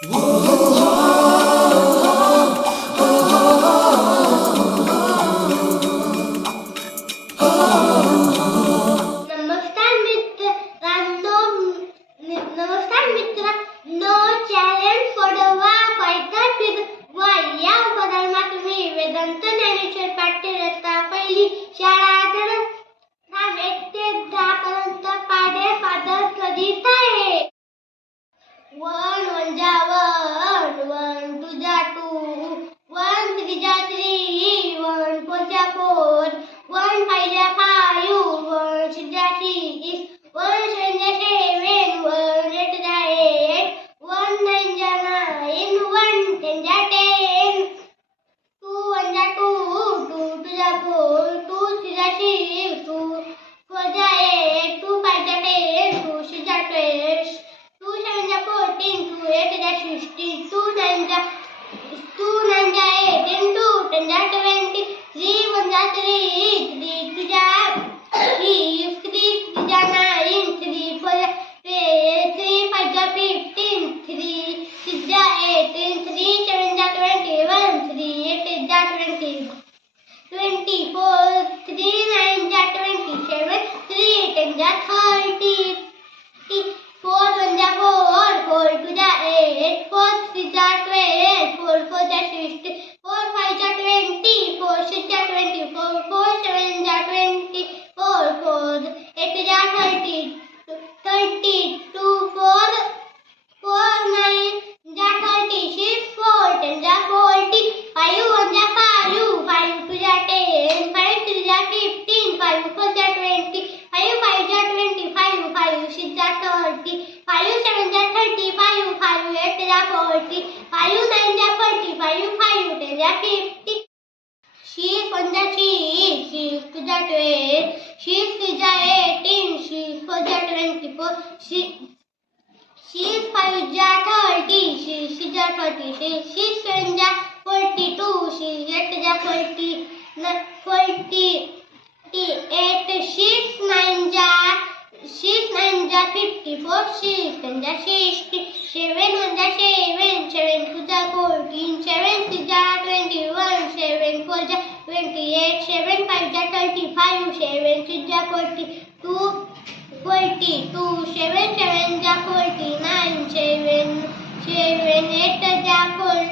मित्रांनो, चॅलेंज सोडवा फायदा फिरवा या उपक्रमात तुम्ही वेदांत ज्ञानेश्वर पाटील इयत्ता पहिली शाळा नाम 1 ते 10 पर्यंत पाढे फादर करीत आहे. 1 वंजा 1, 1 2 2, 1 3 3, 1 4 4, 1 5 5, 1 6 6, 1 7 7, 1 8 8, 1 9 9, 1 10 10, 2 1 2, 2 2 4, 2 3 6, 2 4 8, 2 5 10, 2 6 12, 2 7 14, 2 8 16, 2 9 18, 2 10 20, 3 1 3, 3 2 3, 3 9, 3 4 3 5 15, 3 6 18, 3 7 21, 3 8 20, 24, 3 9 27, 3 10 30, 4 1 4, 4 2 8, 4 3 12, 4 4 16, 4 5 20, 4 6 24, 4 7 20, 4 4 8 30, 32, 4 4 9 36, 4 10 40, 5 1 5, 5 2 10, 5 3 15, 5 4 20, 5 5 25, 5 6 30, 5 7 35, 5 8 40, 5 9 45, 5 10 50, 6 1 6, 6 2 12, 6 3 18, 6 4 24, 6 5 30, 6 6 36, 6 7 42, 6 8 40, 48, 6 9 54, 6 10 60, 7 1 7, 7 2 14, 7 6 21, 7 4 28, 7 5 35, 7 6 42, 42, 7 7 49, 7 8 40,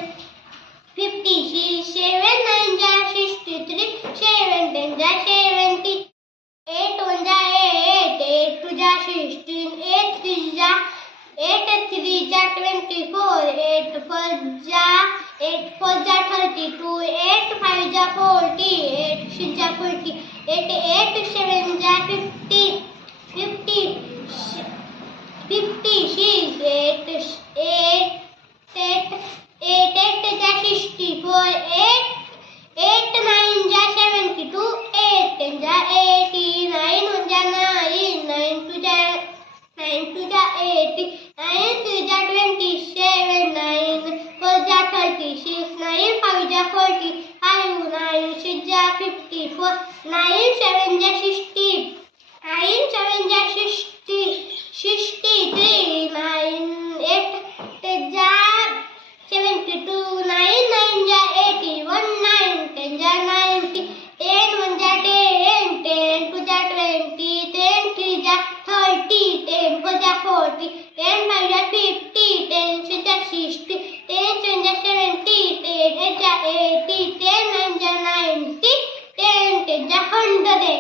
56, 7 9 63, 7 10 70, 8 1 8, 8 2 16, 8 3 24, 8 4 32, 8 5 40, 8 6 40, 8 7 50, 56, 8 64, 8 9 72, 8 10 80, 9 1 9, 9 2 80, 9 3 27, 9 4 36, 9 5 40, 5 9 6 54, 9 7 60, 9 7 60, 63, 9 8 72, 9 9 81, 9 10 90, 10 1 10, 10 2 20, 10 3 30, 10 4 40, 10 5 50, 10 6 60, 10 7 70, 10 8 80, 10 9 90, 10 100.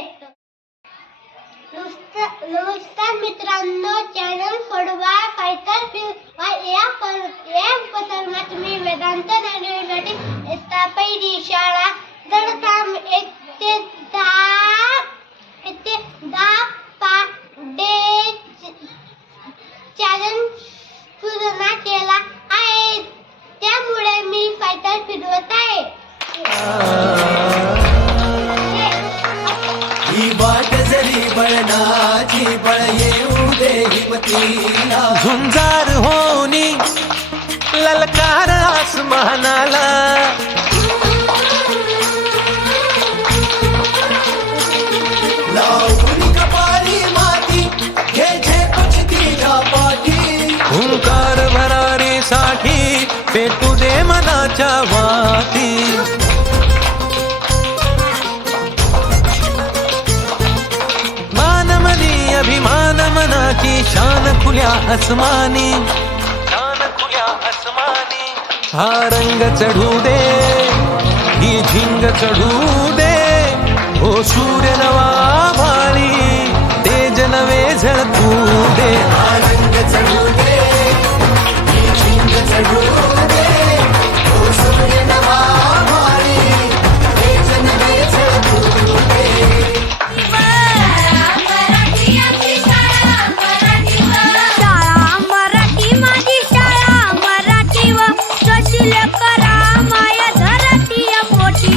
नमस्कार मित्रांनो, चॅनल सोडवा फायदा फिरवा या उपक्रमात तुम्ही वेदांत ज्ञानेश्वर इयत्ता पहिली शाळा दडकाम 1 ते 10 पाढे चॅलेंज पूर्ण केला आहे, त्यामुळे मी फायदा फिरवत आहे. ही वाट जरी बळणाची बळ येऊ दे हिमतीला, झुंजार होनी ललकार आसमानाला, लावून कपारी माती घे झेपची तिच्या पाठी, हुंकार भरारी साठी पेटू दे मनाच्या वाती. मानमनी अभिमान मनाची शान खुल्या आसमानी, शान खुल्या आसमानी. हा रंग चढू दे, ही झिंग चढू दे, हो सूर्य नवा भाळी, तेज नवे झळकू दे. हा रंग चढू दे, ही झिंग चढू दे, हो सूर्य नवा भाळी, तेज नवे झळकू दे. शाळा मराठी माझी शाळा मराठी व सशील करा माया धरती पोटी.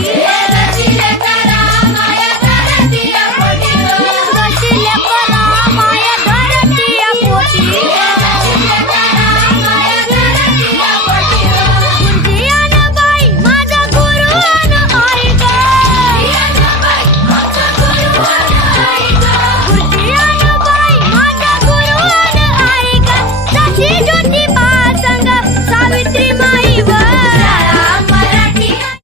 सशील करा माया धरती पोटी. गुरुजी अन बाई माझा गुरु अन आई ग. गुरुजी अन बाई माझा गुरु अन आई ग. जशी ज्योती